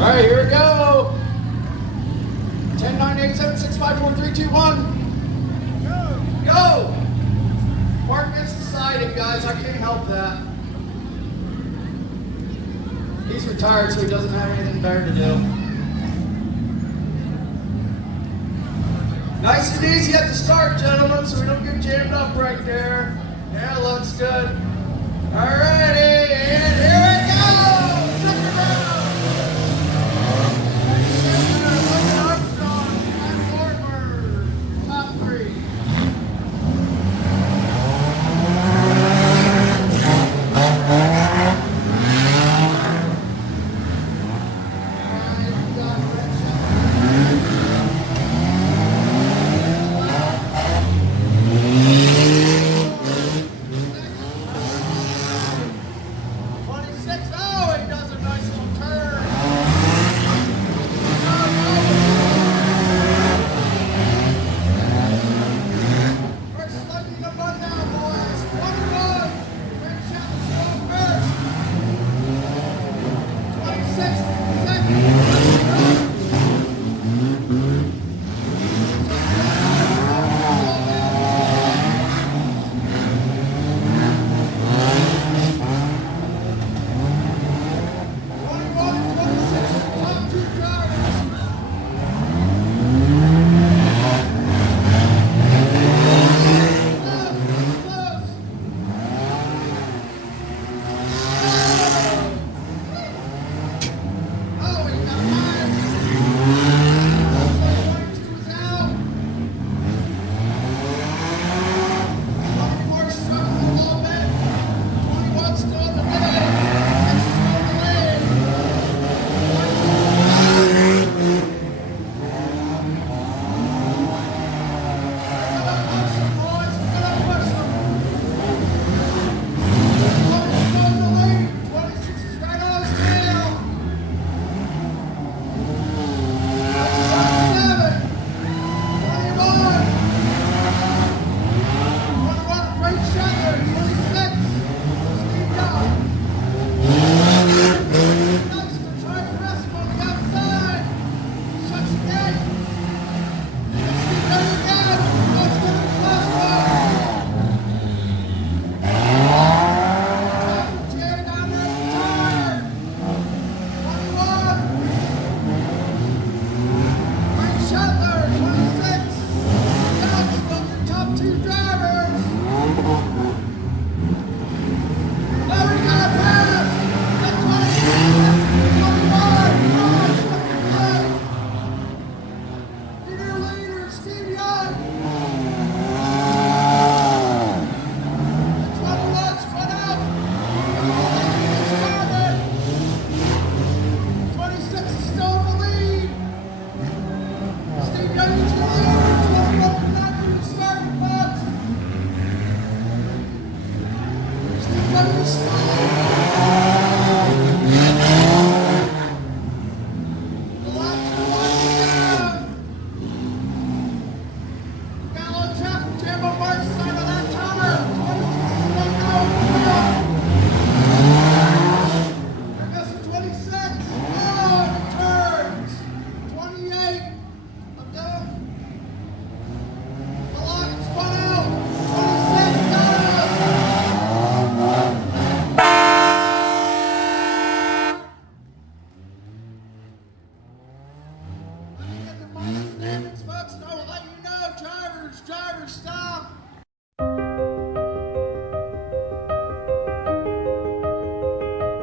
All right, here we go. 10, 9, 8, 7, 6, 5, 4, 3, 2, 1. Go! Mark gets decided, guys. I can't help that. He's retired, so he doesn't have anything better to do. Nice and easy at the start, gentlemen, so we don't get jammed up right there. Yeah, looks good. All righty, and here we go! Second round! Armstrong, and forward. Top three. Seconds.